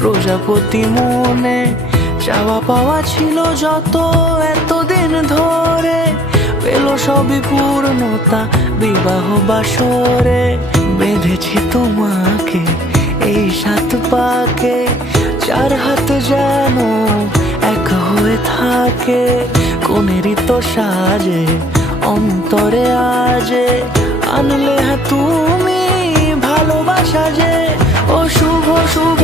প্রজাপতি মনে চাওয়া পাওয়া ছিল যত এতদিন ধরে, পেল সবই পূর্ণতা বিবাহ বাসরে। বেঁধেছি তোমাকে এই 7 পাকে, 4 হাত যেন এক হয়ে থাকে। কোনেরই তো সাজে অন্তরে আজে আনলে তুমি ভালোবাসা যে। ও শুভ শুভ